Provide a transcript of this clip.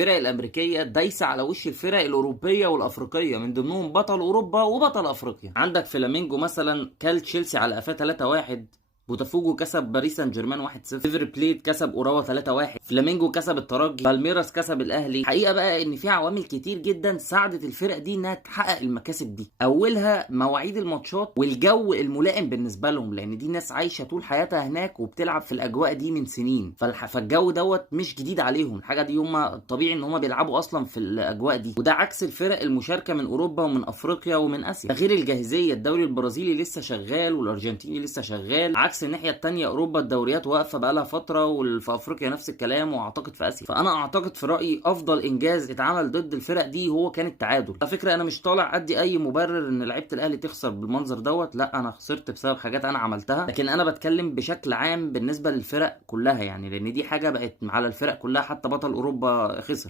الفرق الامريكيه دايسه على وش الفرق الاوروبيه والافريقيه، من ضمنهم بطل اوروبا وبطل افريقيا. عندك فلامينجو مثلا كل تشيلسي على قفاه 3-1، بوتافوجو كسب باريس سان جيرمان 1-0، ريفر بليت كسب اوراوا 3-1، فلامينجو كسب الترجي، بالميراس كسب الاهلي. حقيقه بقى ان في عوامل كتير جدا ساعدت الفرق دي انها تحقق المكاسب دي، اولها مواعيد الماتشات والجو الملائم بالنسبه لهم، لان دي ناس عايشه طول حياتها هناك وبتلعب في الاجواء دي من سنين، فالجو دوت مش جديد عليهم. الحاجه دي هم الطبيعي ان هم بيلعبوا اصلا في الاجواء دي، وده عكس الفرق المشاركه من اوروبا ومن افريقيا ومن اسيا. غير الجاهزيه، الدوري البرازيلي لسه شغال والارجنتيني لسه شغال، عكس الناحيه الثانيه اوروبا الدوريات واقفه بقالها فتره، وفي افريقيا نفس الكلام، واعتقد في اسيا. فانا اعتقد في رايي افضل انجاز اتعمل ضد الفرق دي هو كان التعادل. على فكره انا مش طالع ادي اي مبرر ان لعيبه الاهلي تخسر بالمنظر دوت، لا انا خسرت بسبب حاجات انا عملتها، لكن انا بتكلم بشكل عام بالنسبه للفرق كلها يعني، لان دي حاجه بقت على الفرق كلها، حتى بطل اوروبا خسر.